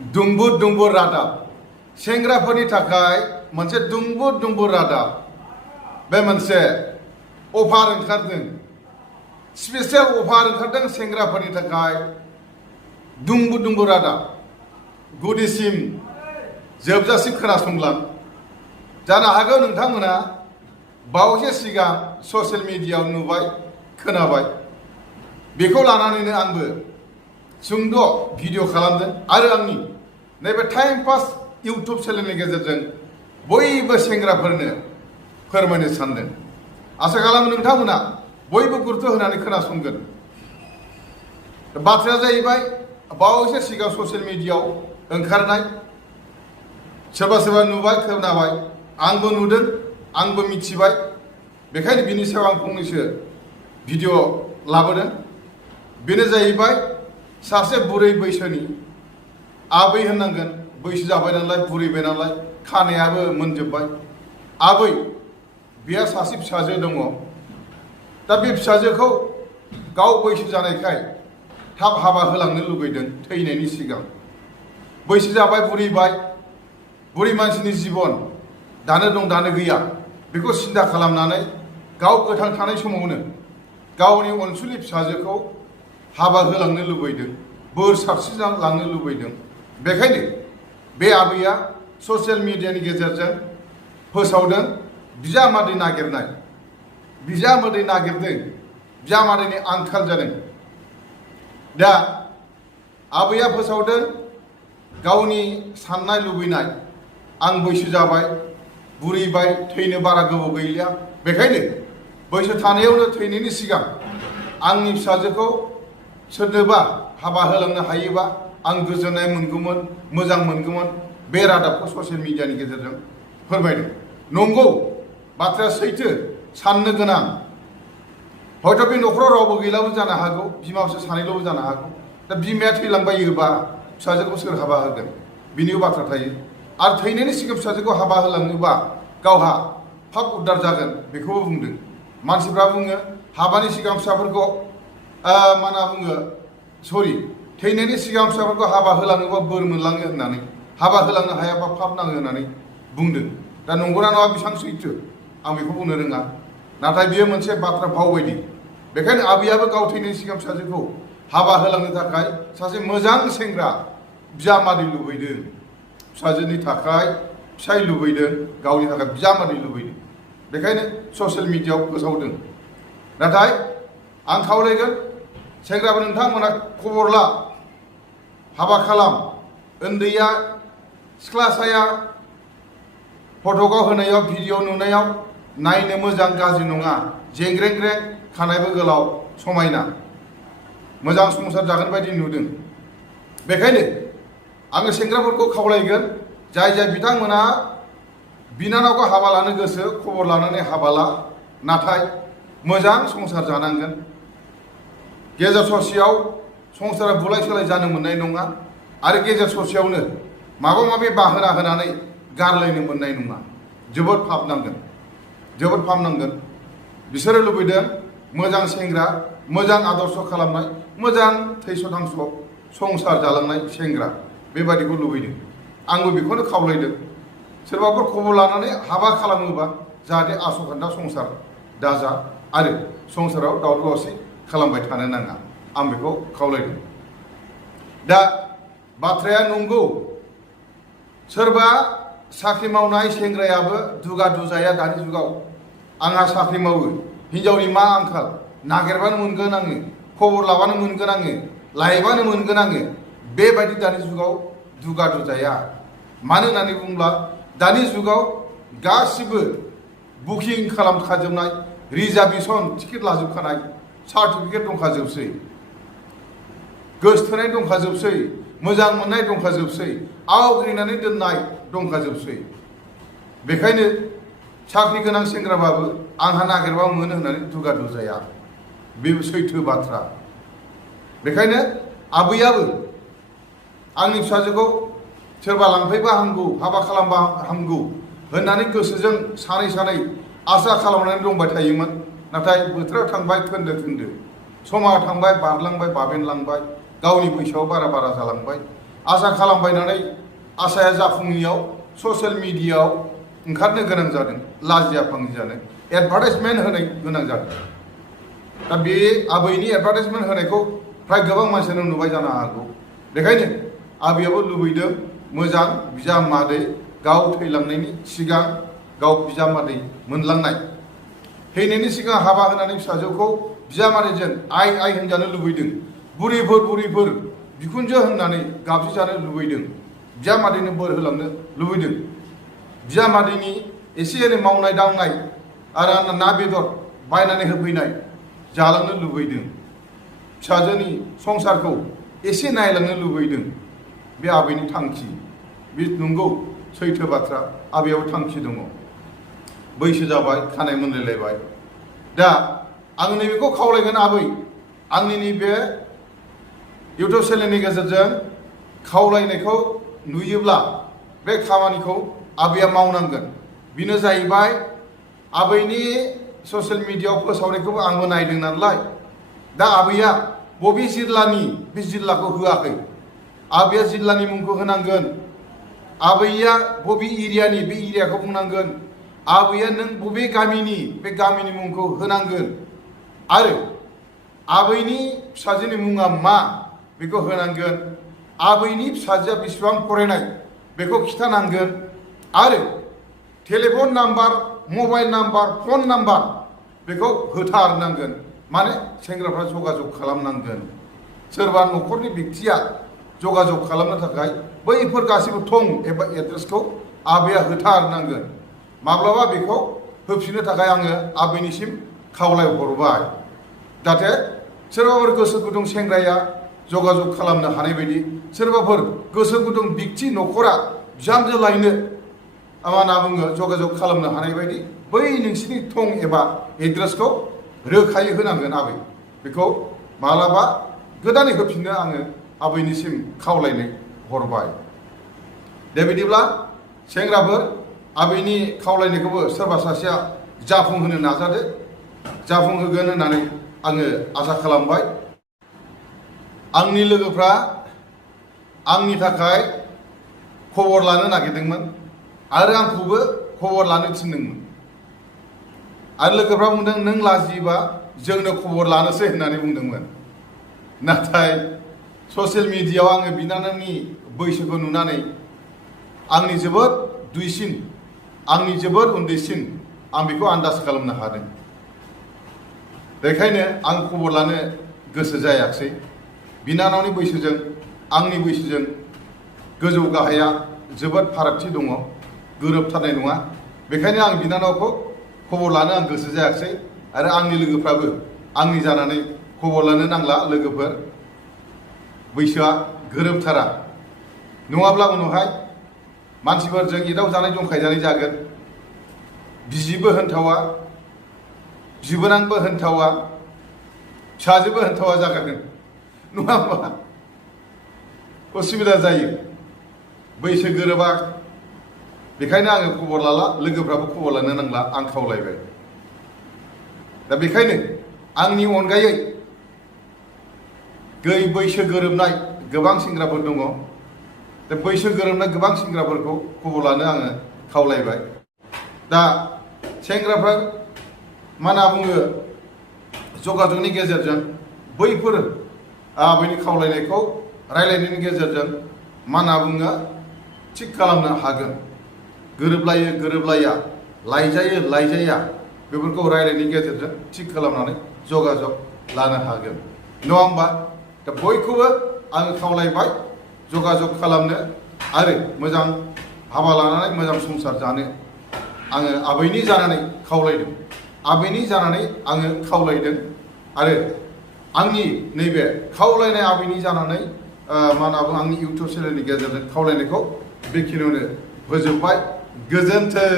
दुंबुर दुंबुर रादाब सेंग्राफोरनि थाखाय मोनसे दुंबुर दुंबुर रादाब बे मोनसे अफार ओंखारदों स्पेशल अफार ओंखारदों सेंग्राफोरनि थाखाय दुंबुर दुंबुर रादाब गुदिसिम जोबजासिम खोनासंलां जानो हागौ नोंथांमोना बावैसो सिगां ससियेल मिडियायाव नुबाय खोनाबाय बेखौ लानानैनो आंबो सुंद' भिडिअ खालामदों आरो आंनि नैबे टाइम पास इउटुब चेनेलनि गेजेरजों बयबो सेंग्राफोरनो फोरमायनो सानदों आसा खालामो नोंथांमोना बयबो गुरुत्व होनानै खोनासंगोन बाथ्राया जाहैबाय बावैसो सिगां ससियेल मिडियायाव ओंखारनाय सोरबा सोरबा नुबाय खोनाबाय आंबो नुदों आंबो मिथिबाय बेखायनो बिनि सायाव आं फंनैसो भिडिअ लाबोदों बेनो जाहैबाय सासे बुरै बैसोनि आबै होननांगोन बैसो जाबाय नालाय बुरैबाय नालाय खानायाबो मोनजोब्बाय आबै बेहा सासे फिसाजो दङ दा बे फिसाजोखौ गाव बैसो जानायखाय थाब हाबा होलांनो लुबैदों थैनायनि सिगां बैसो जाबाय बुरैबाय बुरै मानसिनि जिबन दानो दं दानो गैया बेखौ सिन्था खालामनानै गाव गोथां थानाय समावनो गावनि अनसुलि फिसाजोखौ हाबा होलांनो लुबैदों बोर सारस्रिलांनो लुबैदों बेखायनो बे आबैया ससियेल मिडियानि गेजेरजों फोसावदों बिजामादै नागिरनाय बिजामादै नागिरदों बिजामादैनि आंखाल जादों दा आबैया फोसावदों गावनि साननाय लुबैनाय आं बैसो जाबाय बुरैबाय थैनो बारा गोबाव गैलिया बेखायनो बैसो थानायावनो थैनायनि सिगां आंनि फिसाजोखौ सोरनोबा हाबा होलांनो हायोबा आं गोजोननाय मोनगौमोन मोजां मोनगौमोन बे रादाबखौ ससियेल मिडियानि गेजेरजों फोरमायदों नंगौ बाथ्राया सैथो साननो गोनां हयथ' बे न'खराव रावबो गैलाबो जानो हागौ बिमा फिसा सानैल'बो जानो हागौ दा बिमाया थैलांबायोबा फिसाजोखौ सोर हाबा होगोन बिनिबो बाथ्रा थायो आरो थैनायनि सिगां फिसाजोखौ हाबा होलाङोबा गावहा फाब उद्धार जागोन बेखौबो बुंदों मानसिफ्रा बुङो हाबानि सिगां फिसाफोरखौ मा होनना बुङो सरि थैनायनि सिगां फिसाफोरखौ हाबा होलाङोबा बोर मोनलाङो होननानै हाबा होलांनो हायाबा फाब नाङो होननानै बुंदों दा नंगौना नङा बेसेबां सैथो आं बेखौ बुंनो रोङा नाथाय बियो मोनसे बाथ्रा भाव बायदि बेखायनो आबैयाबो गाव थैनायनि सिगां फिसाजोखौ हाबा होलांनो थाखाय सासे मोजां सेंग्रा बिजामादै लुबैदों फिसाजोनि थाखाय फिसाय लुबैदों गावनि थाखाय बिजामादै लुबैदों बेखायनो ससियेल मिडियायाव फोसावदों नाथाय आं खावलायगोन सेंग्राफोर नोंथांमोना खबर ला हाबा खालाम उन्दैया सिख्लासाया फट'आव होनायाव भिडिअ नुनायाव नायनो मोजां गाज्रि नङा जेंग्रेंग्रें खानायबो गोलाव समायना मोजां संसार जागोन बायदि नुदों बेखायनो आङो सेंग्राफोरखौ खावलायगोन जाय जाय बिथांमोना बिनानावखौ हाबा लानो गोसो खबर लानानै हाबा ला नाथाय मोजां संसार जानांगोन गेजेर ससेयाव संसारा बुलाय सोलाय जानो मोननाय नङा आरो गेजेर ससेयावनो माबा माबि बाहोना होनानै गारलायनो मोननाय नङा जोबोद फाब नांगोन बिसोरो लुबैदों मोजां सेंग्रा मोजां आदर्श खालामनाय मोजां थैस' थांस' संसार जालांनाय सेंग्रा बेबादिखौ लुबैदों आंबो बेखौनो खावलायदों सोरबाफोर खबर लानानै हाबा खालामोबा जाहाथे आस'खान्दा संसार दाजा आरो संसाराव दावराव दावसि खालामबाय थानो नाङा आं बेखौ खावलायदों दा बाथ्राया नंगौ सोरबा साख्रि मावनाय सेंग्रायाबो दुगा दुजाया दानि जुगाव आंहा साख्रि मावो हिनजावनि मा आंखाल नागिरबानो मोनगोन आङो खबर लाबानो मोनगोन आङो लायबानो मोनगोन आङो बेबायदि दानि जुगाव दुगा दुजाया मानो होननानै बुङोब्ला दानि जुगाव गासिबो बुकिं खालामखाजोबनाय रिजार्भेसन टिकेट लाजोबखानाय सार्टिफिकेट दंखाजोबसै गोसथोनाय दंखाजोबसै मोजां मोननाय दंखाजोबसै आवग्रिनानै दोननाय दंखाजोबसै बेखायनो साख्रि गोनां सेंग्राबाबो आंहा नागिरबा मोनो होननानै दुगा दुजाया बे सैथो बाथ्रा बेखायनो आबैयाबो आंनि फिसाजोखौ सोरबा लांफैबा हामगौ हाबा खालामबा हामगौ होननानै गोसोजों सानै आसा खालामनानै दंबाय थायोमोन नाथाय बोथोरा थांबाय खोन्दो समा थांबाय बारलांबाय बाबेनलांबाय गावनि बैसोआव बारा जालांबाय आसा खालामबायनानै आसाया जाफुङैयाव ससियेल मिडियायाव ओंखारनो गोनां जादों, लाजिया फांजि जानो एडभार्टाइजमेन्ट होनाय गोनां जादों। दा बे आबैनि एडभार्टाइजमेन्ट होनायखौ फ्राय गोबां मानसियानो नुबाय जानो हागौ। बेखायनो आबैयाबो लुबैदों मोजां बिजामादै गाव थैलांनायनि सिगां गाव बिजामादै मोनलांनाय, थैनायनि सिगां हाबा होनानै फिसाजोखौ बिजामादैजों आइ आइ होनजानो लुबैदों, बुरिफोर बिखुनजो होननानै गाबज्रिजानो लुबैदों, बिजामादैनो बोर होलांनो लुबैदों, बिजामादैनि एसे एनै मावनाय दांनाय आरो ना बेदर बायनानै होफैनाय जालांनो लुबैदों, फिसाजोनि संसारखौ एसे नायलांनो लुबैदों। बे आबैनि थांखि, बे नंगौ सैथो बाथ्रा। आबैयाव थांखि दङ, बैसो जाबाय, खानाय मोनलायलायबाय। दा आं नैबेखौ खावलायगोन आबै, आंनि नैबे इउटुब चेनेलनि गेजेरजों खावलायनायखौ नुयोब्ला बे खामानिखौ आबैया मावनांगोन। बेनो जाहैबाय आबैनि ससियेल मिडियायाव फोसावनायखौबो आंबो नायदों नालाय। दा आबैया बबे जिल्लानि बे जिल्लाखौ होआखै, आबैया जिल्लानि मुंखौ होनांगोन। आबैया बबे एरियानि बे एरियाखौ बुंनांगोन। आबैया नों बबे गामिनि बे गामिनि मुंखौ होनांगोन। आरो आबैनि फिसाजोनि मुङा मा बेखौ होनांगोन। आबैनि फिसाजोआ बेसेबां फरायनाय बेखौ खिथानांगोन। आरो telephone number, mobile number, phone number बेखौ होथारनांगोन। माने सेंग्राफ्रा जगाजग खालामनांगोन। सोरबा न'खरनि बेक्तिया जगाजग खालामनो थाखाय बैफोर गासैबो थं एबा एड्रेसखौ आबैया होथारनांगोन। माब्लाबा बेखौ होफिननो थाखाय आङो आबैनिसिम खावलायहरबाय, जाहाथे सोरबाफोर गोसो गुदुं सेंग्राया जगाजग खालामनो हानाय बायदि, सोरबाफोर गोसो गुदुं बेक्ति न'खरा बिहामजो लायनो मा होनना बुङो जगाजग खालामनो हानाय बायदि बै नोंसिनि थं एबा एड्रेसखौ रोखायै होनांगोन आबै। बेखौ मालाबा गोदानै होफिननो आङो आबैनिसिम खावलायनाय हरबाय। दे बिदिब्ला सेंग्राफोर, आबैनि खावलायनायखौबो सोरबा सासेया जाफुंहोनो नाजादो, जाफुंहोगोन होननानै आङो आसा खालामबाय। आंनि लोगोफ्रा आंनि थाखाय खबर लानो नागिरदोंमोन आरो आंखौबो खबर लानो थिनदोंमोन। आरो लोगोफ्रा बुंदों नों लाजियोबा जोंनो खबर लानोसै होननानै बुंदोंमोन। नाथाय ससियेल मिडियायाव आङो बिनानावनि बैसोखौ नुनानै आंनि जोबोद दुइसिन, आंनि जोबोद उन्दैसिन आं बेखौ आन्दाज खालामनो हादों। बेखायनो आं खबर लानो गोसो जायाखिसै। बिनानावनि बैसोजों आंनि बैसोजों गोजौ गाहाया जोबोद फारागथि दङ, गोरोबथारनाय नङा। बेखायनो आं बिनानावखौ खबर लानो आं गोसो जायाखिसै। आरो आंनि लोगोफ्राबो आंनि जानानै खबर लानो नांला। लोगोफोर, बैसोआ गोरोबथारा, नङाब्ला उनावहाय मानसिफोरजों एदाव जानाय जंखायजानाय जागोन। बिजिबो होनथावा, बिबोनांबो होनथावा, फिसाजोबो होनथावा जागोन, नङा होमबा? उसुबिदा जायो, बैसो गोरोबा। बेखायनो आङो खबर लाला, लोगोफ्राबो खबर लानो नांला, आं खावलायबाय। दा बेखायनो आंनि अनगायै बैसो गोरोबनाय गोबां सेंग्राफोर दङ। दा बैसो गोरोबनाय गोबां सेंग्राफोरखौ खबर लानो आङो खावलायबाय। दा सेंग्राफ्रा मा होनना बुङो, जगाजगनि गेजेरजों बैफोर आबैनि खावलायनायखौ रायलायनायनि गेजेरजों मा होनना बुङो थिग खालामनो हागोन। गोरोबलायो गोरोबलाया, लायजायो लायजाया, बेफोरखौ रायलायनायनि गेजेरजों थिग खालामनानै जगाजग लानो हागोन, नङा होमबा? दा बयखौबो आङो खावलायबाय जगाजग खालामनो आरो मोजां हाबा लानानै मोजां संसार जानो आङो आबैनि जानानै खावलायदों। आबैनि जानानै आङो खावलायदों। आरो आंनि नैबे खावलायनाय आबैनि जानानै मा होनना बुङो आंनि इउटुब चेनेलनि गेजेरजों खावलायनायखौ बेखिनियावनो फोजोबबाय। गोजोन्थों।